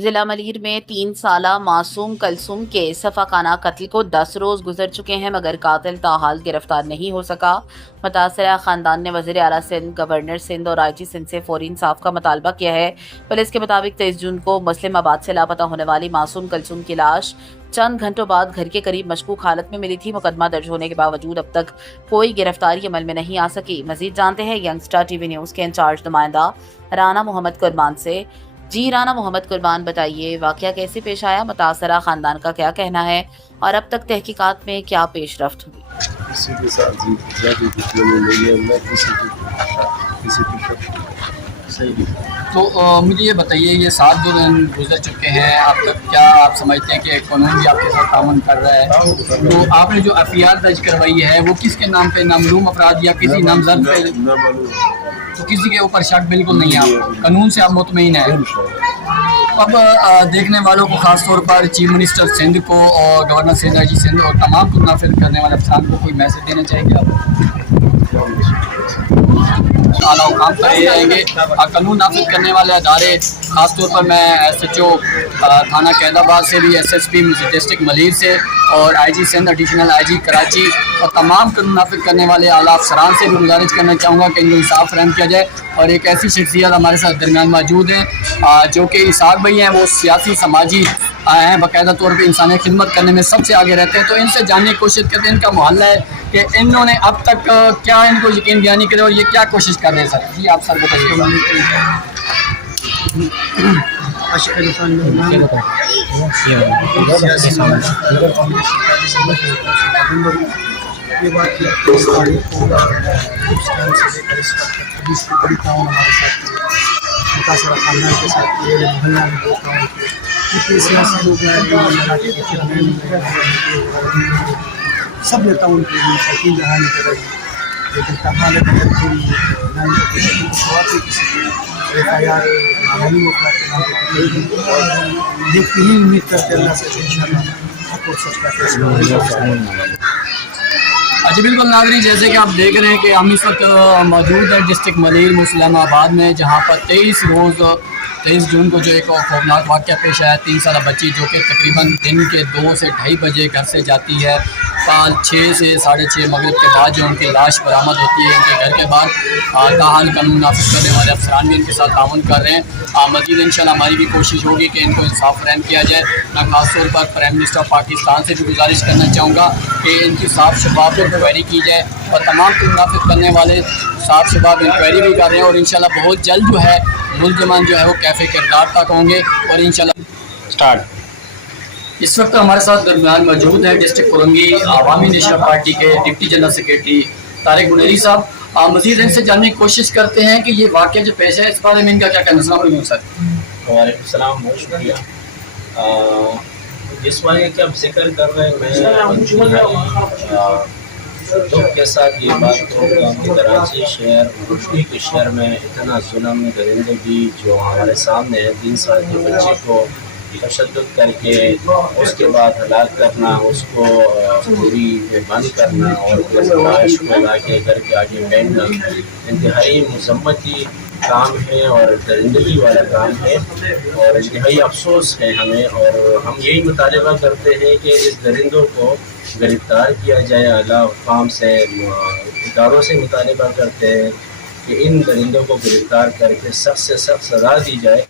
ضلع ملیر میں 3 سالہ معصوم کلثوم کے صفاقانہ قتل کو 10 روز گزر چکے ہیں مگر قاتل تاحال گرفتار نہیں ہو سکا۔ متاثرہ خاندان نے وزیر اعلیٰ سندھ، گورنر سندھ اور آئی جی سندھ سے فوری انصاف کا مطالبہ کیا ہے۔ پولیس کے مطابق 23 جون کو مسلم آباد سے لاپتہ ہونے والی معصوم کلثوم کی لاش چند گھنٹوں بعد گھر کے قریب مشکوک حالت میں ملی تھی۔ مقدمہ درج ہونے کے باوجود اب تک کوئی گرفتاری عمل میں نہیں آ سکی۔ مزید جانتے ہیں young star T V news کے انچارج نمائندہ رانا محمد قربان سے۔ جی رانا محمد قربان، بتائیے واقعہ کیسے پیش آیا، متاثرہ خاندان کا کیا کہنا ہے اور اب تک تحقیقات میں کیا پیش رفت ہوئی؟ کسی کے ساتھ زیادہ دشمنی نہیں ہے، میں کسی کی صحیح۔ تو مجھے یہ بتائیے، یہ 7 دن گزر چکے ہیں، اب تک کیا آپ سمجھتے ہیں کہ قانون بھی آپ کے ساتھ تعاون کر رہا ہے؟ تو آپ نے جو ایف آئی آر درج کروائی ہے وہ کس کے نام پہ، نامعلوم افراد یا کسی نامزد پہ؟ تو کسی کے اوپر شک بالکل نہیں ہے، آپ قانون سے آپ مطمئن ہیں؟ اب دیکھنے والوں کو، خاص طور پر چیف منسٹر سندھ کو اور گورنر سندھ، آئی جی سندھ اور تمام کو نافذ کرنے والے افسران کو کوئی میسج دینا چاہیے گا آپ؟ اعلیٰ حکام پر یہ رہیں گے قانون نافذ کرنے والے ادارے، خاص طور پر میں ایس ایچ او تھانہ قید آباد سے بھی، S S P district Malir سے اور آئی جی سندھ، ایڈیشنل آئی جی کراچی اور تمام قانون نافذ کرنے والے اعلیٰ افسران سے بھی گزارش کرنا چاہوں گا کہ ان کو انصاف فراہم کیا جائے۔ اور ایک ایسی شخصیت ہمارے ساتھ درمیان موجود ہیں جو کہ اسحاق بھائی ہیں، وہ سیاسی سماجی ہیں، باقاعدہ طور پہ انسانی خدمت کرنے میں سب سے آگے رہتے ہیں۔ تو ان سے جاننے کی کوشش کرتے ہیں، ان کا محلہ ہے کہ انہوں نے اب تک کیا ان کو یقین دہانی کرے اور یہ کیا کوشش کر رہے ہیں۔ سر جی آپ سر بتائیے گا۔ یہ بات اس تاریخ کو اس ٹائم سے لے کر اس وقت تک پولیس کی بڑی تعاون ہمارے ساتھ کی ہے، متاثرہ خاندان کے ساتھ میرے محلہ میں بہت تعاون کی ہے، کیونکہ سیاسی لوگ سب نے تعاون کی، یقین دہانی کر رہی ہے، لیکن تاحال اگر کوئی نہ کسی ایف آئی آر معلوم افراد کے نام پہ دیکھتے ہی امید کرتے اللہ سے ان شاء اللہ حق اور سچ کا فیصلہ۔ جی بالکل ناظرین، جیسے کہ آپ دیکھ رہے ہیں کہ ہم اس وقت موجود ہیں ڈسٹرکٹ ملیر مسلم آباد میں، جہاں پر 23 جون کو جو ایک خوفناک واقعہ پیش آیا۔ 3 سالہ بچی جو کہ تقریباً دن کے 2 سے 2:30 بجے گھر سے جاتی ہے، 6 سے 6:30 مغرب کے بعد جو ان کی لاش برآمد ہوتی ہے ان کے گھر کے باہر۔ تاحال قانون نافذ کرنے والے افسران بھی ان کے ساتھ تعاون کر رہے ہیں۔ مزید انشاءاللہ ہماری بھی کوشش ہوگی کہ ان کو انصاف فراہم کیا جائے۔ میں خاص طور پر پرائم منسٹر پاکستان سے بھی گزارش کرنا چاہوں گا کہ ان کی صاف شفاف انکوائری کی جائے، اور تمام قانون نافذ کرنے والے صاف شفاف انکوائری بھی کر رہے ہیں، اور انشاءاللہ بہت جلد جو ہے ملزمان جو ہے وہ کیفے کردار تک ہوں گے۔ اور انشاءاللہ اس وقت ہمارے ساتھ درمیان موجود ہے ڈسٹرکٹ فرنگی عوامی نیشنل پارٹی کے deputy general secretary Tariq Maneri صاحب۔ مزید ان سے جاننے کی کوشش کرتے ہیں کہ یہ واقعہ جو پیش ہے اس بارے میں ان کا کیا کہنا ہے۔ السلام علیکم سر۔ وعلیکم السلام، بہت شکریہ۔ جس واقعے کا آپ ذکر کر رہے ہیں، میں دکھ کے ساتھ یہ بات کروں گا کہ کراچی شہر، روشنی کے شہر میں اتنا ظلم، درندگی جو ہمارے سامنے ہے، 3 سال کے بچے کو تشدد کر کے اس کے بعد ہلاک کرنا، اس کو پوری میں بند کرنا اور لاش کو لا کے گھر کے آگے پھینکنا انتہائی مذمتی کام ہے اور درندگی والا کام ہے، اور انتہائی افسوس ہے ہمیں۔ اور ہم یہی مطالبہ کرتے ہیں کہ اس درندوں کو گرفتار کیا جائے۔ اعلیٰ حکام سے، اداروں سے مطالبہ کرتے ہیں کہ ان درندوں کو گرفتار کر کے سخت سے سخت سزا دی جائے۔